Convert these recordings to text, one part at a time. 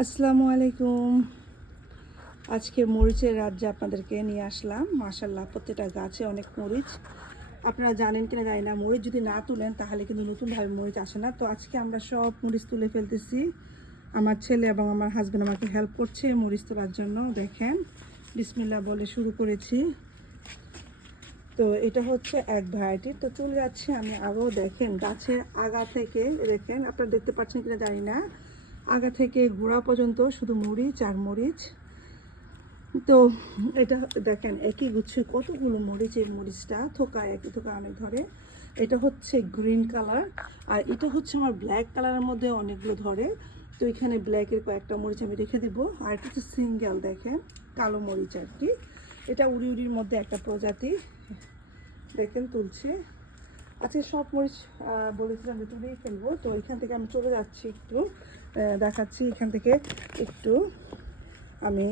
আসসালামু আলাইকুম। আজকে মরিচের রাজ্যে আপনাদেরকে নিয়ে আসলাম। মাশাল্লাহ প্রত্যেকটা গাছে অনেক মরিচ। আপনারা জানেন কিনা জানি না, মরিচ যদি না তুলেন তাহলে কিন্তু নতুনভাবে মরিচ আসে না। তো আজকে আমরা সব মরিচ তুলে ফেলতেছি। আমার ছেলে এবং আমার হাজব্যান্ড আমাকে হেল্প করছে মরিচ তোলার জন্য। দেখেন বিসমিল্লা বলে শুরু করেছি। তো এটা হচ্ছে এক ভ্যারাইটি তো চলে যাচ্ছে আমি আগেও দেখেন, গাছের আগা থেকে, দেখেন, আপনারা দেখতে পাচ্ছেন কিনা জানি না। আগা থেকে গোড়া পর্যন্ত শুধু মরিচ আর মরিচ। তো এটা দেখেন, একই গুচ্ছে, কতগুলো মরিচ এই মরিচটা? থোকা, একই থোকা অনেক ধরে। এটা হচ্ছে গ্রিন কালার, আর এটা হচ্ছে আমার ব্ল্যাক কালারের মধ্যে অনেকগুলো ধরে। তো এখানে ব্ল্যাকের কয়েকটা মরিচ আমি রেখে দিব। আর হচ্ছে সিঙ্গেল, দেখেন, কালো মরিচ আর কি। এটা উড়ি উড়ির মধ্যে একটা প্রজাতি, দেখেন তুলছে। আচ্ছা সব মরিচ বলেছিলাম যে তুলেই ফেলব। তো এখান থেকে আমি চলে যাচ্ছি একটু দেখাচ্ছি এখান থেকে একটু। আমি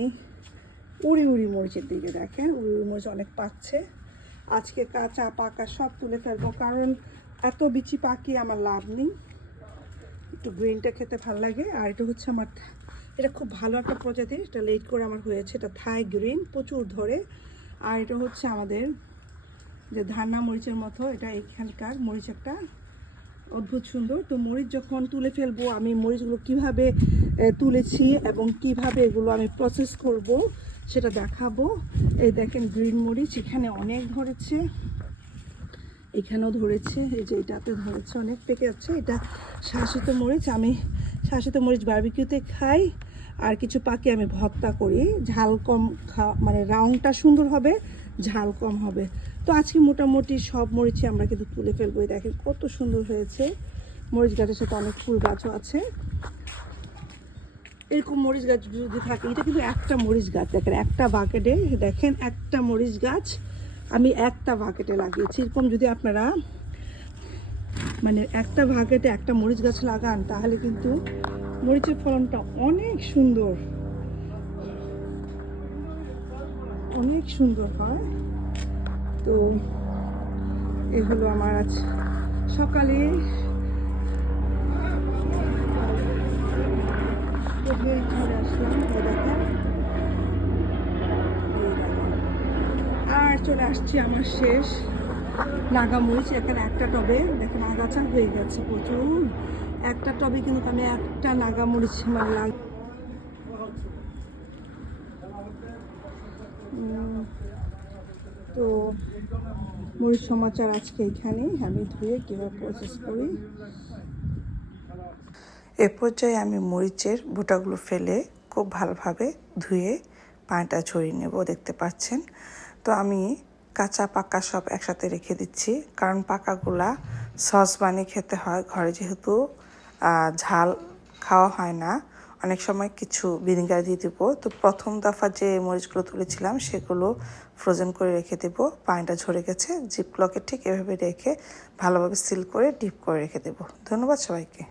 উড়ি উড়ি মরিচের দিকে দেখেন, উড়ি উড়ি মরিচ অনেক পাচ্ছে। আজকে কাঁচা পাকা সব তুলে ফেলব, কারণ এত বিচি পাকি আমার লাভ নেই। একটু গ্রিনটা খেতে ভালো লাগে, আর এটা হচ্ছে আমার এটা খুব ভালো একটা প্রজাতি এটা লেট করে আমার হয়েছে, এটা থাই গ্রিন প্রচুর ধরে। আর এটা হচ্ছে আমাদের যে ধান্না মরিচের মতো, এটা এখানকার মরিচ একটা অদ্ভুত সুন্দর। তো মরিচ যখন তুলে ফেলব, আমি মরিচগুলো কীভাবে তুলেছি এবং কীভাবে এগুলো আমি প্রসেস করব, সেটা দেখাবো। এই দেখেন গ্রিন মরিচ, এখানে অনেক ধরেছে। এখানেও ধরেছে। এই যে এটাতে ধরেছে, অনেক পেকে যাচ্ছে এটা শাসিত মরিচ, আমি শাসিত মরিচ বারবিকিউতে খাই। আর কিছু পাখি আমি ভর্তা করি। ঝাল কম খাওয়া মানে রাউন্ডটা সুন্দর হবে, ঝাল কম হবে। তো আজকে মোটামুটি সব মরিচই আমরা কিন্তু তুলে ফেলব। দেখেন কত সুন্দর হয়েছে। মরিচ গাছের সাথে অনেক ফুল গাছও আছে। এরকম মরিচ গাছ যদি থাকে, এটা কিন্তু একটা মরিচ গাছ দেখেন, একটা বাকেটে, দেখেন একটা মরিচ গাছ। আমি একটা বাকেটে লাগিয়েছি। এরকম যদি আপনারা মানে একটা বাকেটে একটা মরিচ গাছ লাগান, তাহলে কিন্তু মরিচের ফলনটা অনেক সুন্দর। অনেক সুন্দর হয়। তো এই হলো আমার আজ সকালে এই দেখেন। আর চলে আসছি আমার শেষ নাগা মরিচ এখানে একটা টবে দেখেন আগাছা হয়ে গেছে প্রচুর একটা টবে কিন্তু আমি একটা নাগা মরিচ মানে লাগ তো মরিচ সমাচার আজকে এখানে। আমি ধুয়ে কীভাবে প্রসেস করি? এ পর্যায়ে আমি মরিচের বোটাগুলো ফেলে খুব ভালোভাবে ধুয়ে পানিটা ঝরিয়ে নেব, দেখতে পাচ্ছেন। তো আমি কাঁচা পাকা সব একসাথে রেখে দিচ্ছি, কারণ পাকাগুলা সস বানিয়ে খেতে হয়। ঘরে যেহেতু ঝাল খাওয়া হয় না অনেক সময় কিছু ভিনিগার দিয়ে দেবো। তো প্রথম দফা যে মরিচগুলো তুলেছিলাম, সেগুলো ফ্রোজেন করে রেখে দেব। পানিটা ঝরে গেছে জিপ ক্লকে ঠিক এভাবে রেখে ভালোভাবে সিল করে ডিপ করে রেখে দেবো। ধন্যবাদ সবাইকে।